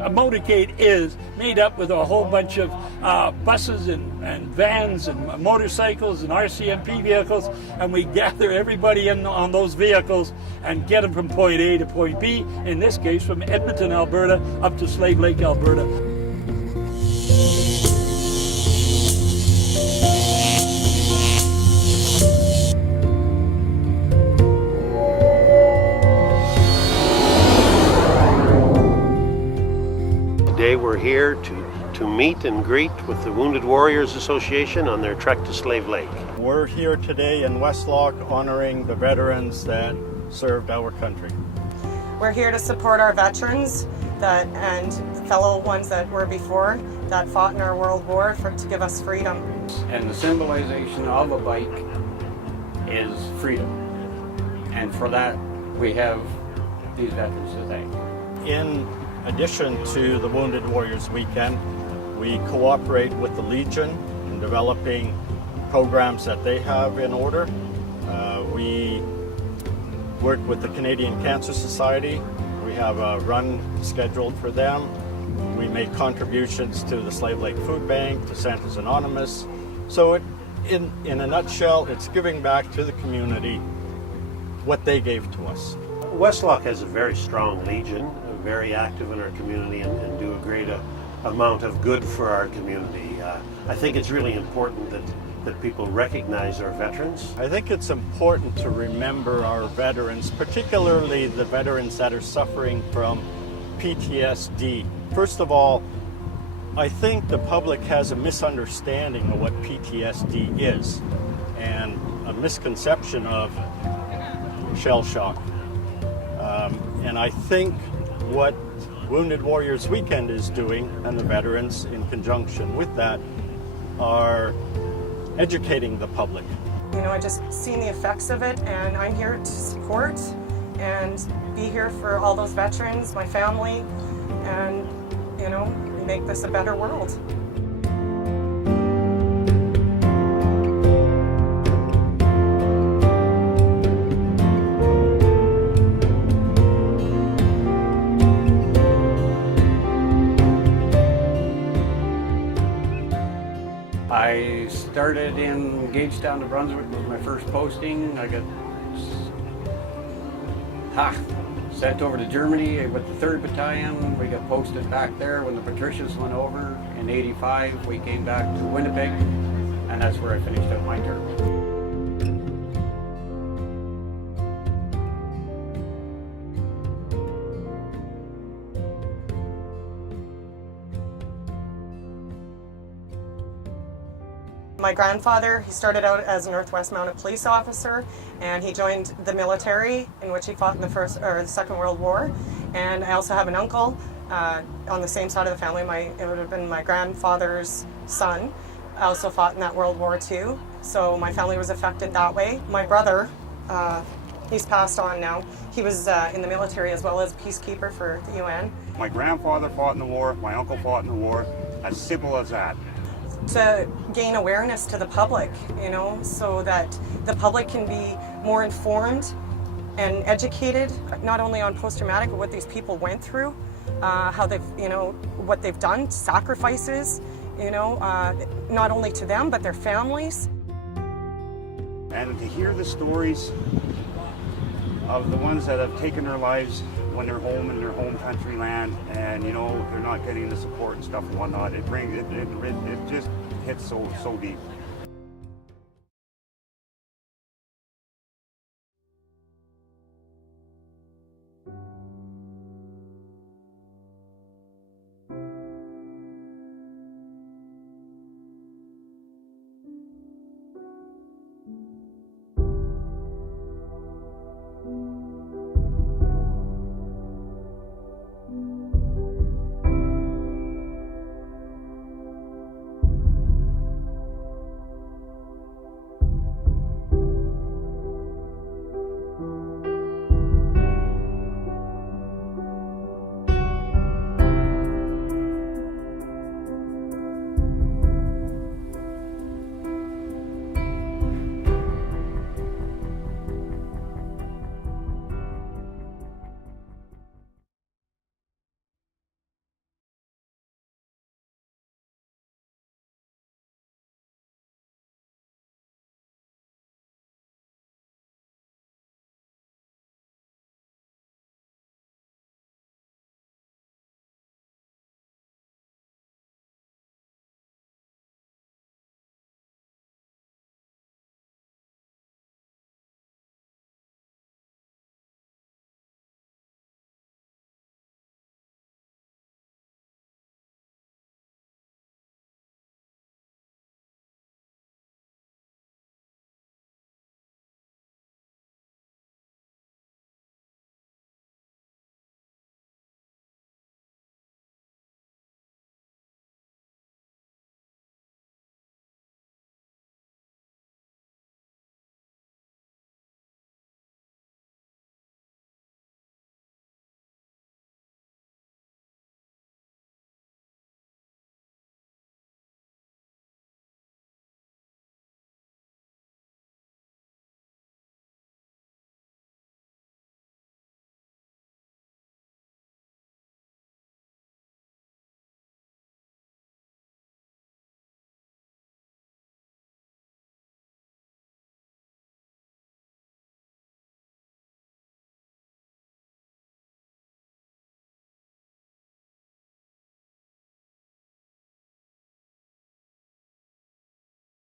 A motorcade is made up with a whole bunch of buses and vans and motorcycles and RCMP vehicles, and we gather everybody in on those vehicles and get them from point A to point B, in this case from Edmonton, Alberta, up to Slave Lake, Alberta. Today we're here to meet and greet with the Wounded Warriors Association on their trek to Slave Lake. We're here today in Westlock honoring the veterans that served our country. We're here to support our veterans and fellow ones that were before that fought in our World War to give us freedom. And the symbolization of a bike is freedom. And for that, we have these veterans to thank. In addition to the Wounded Warriors Weekend, we cooperate with the Legion in developing programs that they have in order. We work with the Canadian Cancer Society. We have a run scheduled for them. We make contributions to the Slave Lake Food Bank, to Santa's Anonymous. So in a nutshell, it's giving back to the community what they gave to us. Westlock has a very strong Legion, very active in our community and do a great amount of good for our community. I think it's really important that people recognize our veterans. I think it's important to remember our veterans, particularly the veterans that are suffering from PTSD. First of all, I think the public has a misunderstanding of what PTSD is and a misconception of shell shock. And I think what Wounded Warriors Weekend is doing, and the veterans in conjunction with that, are educating the public. You know, I just seen the effects of it, and I'm here to support and be here for all those veterans, my family, and, you know, make this a better world. I started in Gagetown, New Brunswick, was my first posting. I got sent over to Germany with the 3rd Battalion. We got posted back there when the Patricias went over. In '85, we came back to Winnipeg, and that's where I finished out my term. My grandfather, he started out as a Northwest Mounted Police officer, and he joined the military, in which he fought in the Second World War. And I also have an uncle on the same side of the family. It would have been my grandfather's son. Also fought in that World War too. So my family was affected that way. My brother, he's passed on now. He was in the military as well as peacekeeper for the UN. My grandfather fought in the war. My uncle fought in the war. As simple as that. To gain awareness to the public, you know, so that the public can be more informed and educated, not only on post-traumatic, but what these people went through, how they've, you know, what they've done, sacrifices, you know, not only to them, but their families. And to hear the stories of the ones that have taken their lives when they're home in their home country land, and you know they're not getting the support and stuff and whatnot. It just hits so deep.